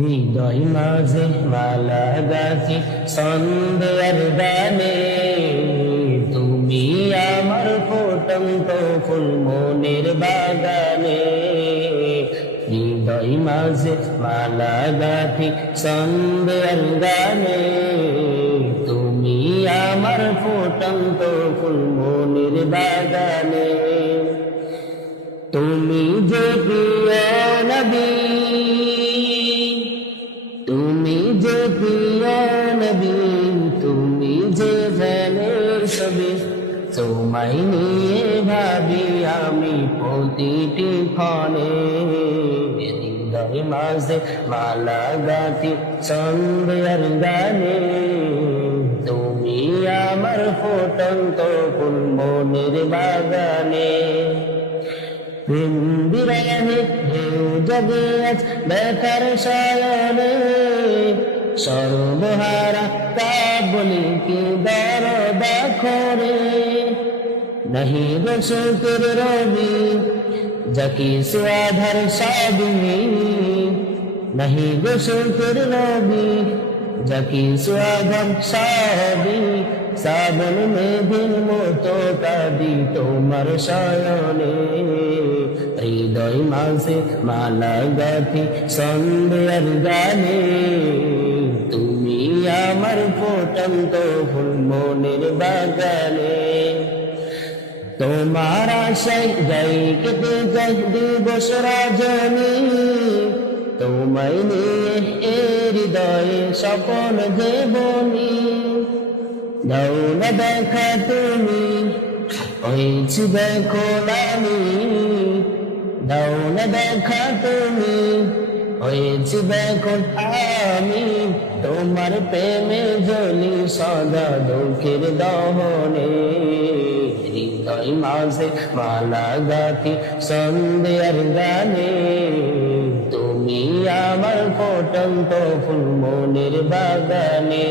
হৃদয় মাঝে মালা গাছি সন্ধ্যার গানে, তুমি আমার ফুটন্ত ফুল মনের বাগানে। হৃদয় মাঝে মালা গাছি সন্ধ্যার গানে, তুমি আমার ফুটন্ত ফুল মনের বাগানে। তুমি যে প্রিয় নবী, তুমি যে প্রিয় নবী, তুমি যে জানের ছবি, তোমায় নিয়ে ভাবি আমি প্রতিটি ক্ষণে। হৃদয় মাঝে মালা গাঁথি সন্ধ্যার গানে, তুমি আমার ফুটন্ত ফুল মনের বাগানে। প্রেম বিরানে ঢেউ জগে আজ বেকার শয়নে, সর্বহারা কাবলি কি দর দেখরে। नहीं गो शुक्र रवि जकी सुआधर साबी, नहीं गो शुक्र रवि जकी सुआधर साबी। साबन में दिन मोतो कादी तोमर शयने, हृदय माঝে মালা গাঁথি সন্ধ্যার গানে, তুমি আমার ফুটন্ত ফুল মনের বাগানে। তোমার আশায় যাই কেটে যাই দিবস রজনী, তোমায় নিয়ে এ হৃদয়ে স্বপন জীবনী। দাও না দেখা তুমি হয়েছি দেখো নামি, দাও না দেখা তুমি হয়েছি দেখো আমি। তোমার প্রেমে জ্বলি সদা দুঃখের দহনে, হৃদয় মাঝে মালা গাঁথি সন্ধ্যার গানে, তুমি আমার ফুটন্ত ফুল মনের বাগানে।